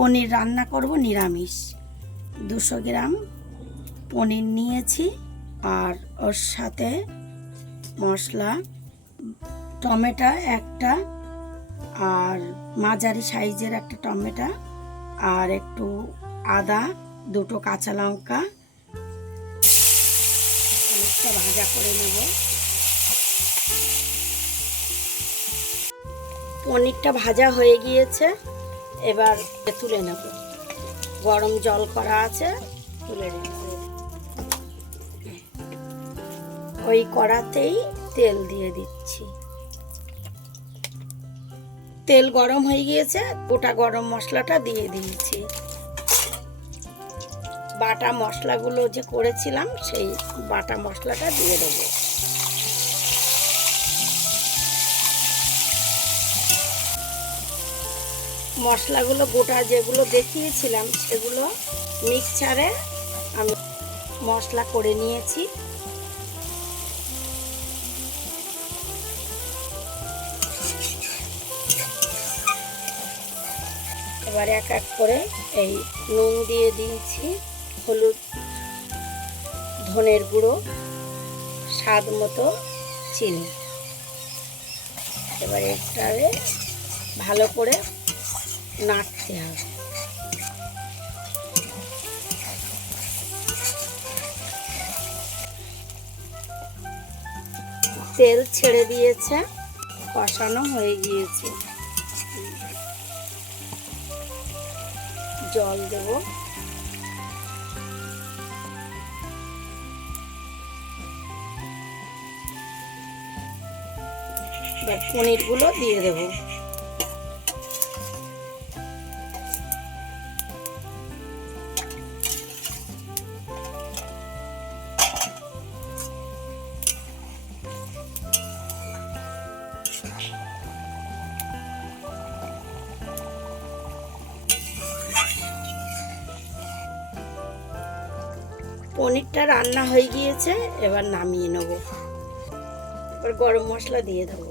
পনির রান্না করব নিরামিষ। 200 গ্রাম পনির নিয়েছি, আর ওর সাথে মশলা টমেটো একটা, আর মাঝারি সাইজের একটা টমেটো, আর একটু আদা, 2টো কাঁচা লঙ্কা। পনিরটা ভাজা করে নেব। পনিরটা ভাজা হয়ে গিয়েছে, এবার তুলে নেব। গরম জল করা আছে, তুলে নেব। ওই কড়াতেই তেল দিয়ে দিচ্ছি। তেল গরম হয়ে গিয়েছে, গোটা গরম মশলাটা দিয়ে দিয়েছি। বাটা মশলাগুলো যে করেছিলাম সেই বাটা মশলাটা দিয়ে দেবো। মশলাগুলো গোটা যেগুলো দেখিয়েছিলাম সেগুলো মিক্সচারে আমি মশলা করে নিয়েছি। এবার এক এক করে এই নুন দিয়ে দিয়েছি, হলুদ, ধনের গুঁড়ো, স্বাদ মতো চিনি। এবার এটারে ভালো করে নাড়তে হবে। তেল ছেড়ে দিয়েছে, কষানো হয়ে গিয়েছে। জল দেব। এবার পনিরগুলো দিয়ে দেব। পনিরটা রান্না হয়ে গিয়েছে, এবার নামিয়ে নেব। এবার গরম মশলা দিয়ে দেবো।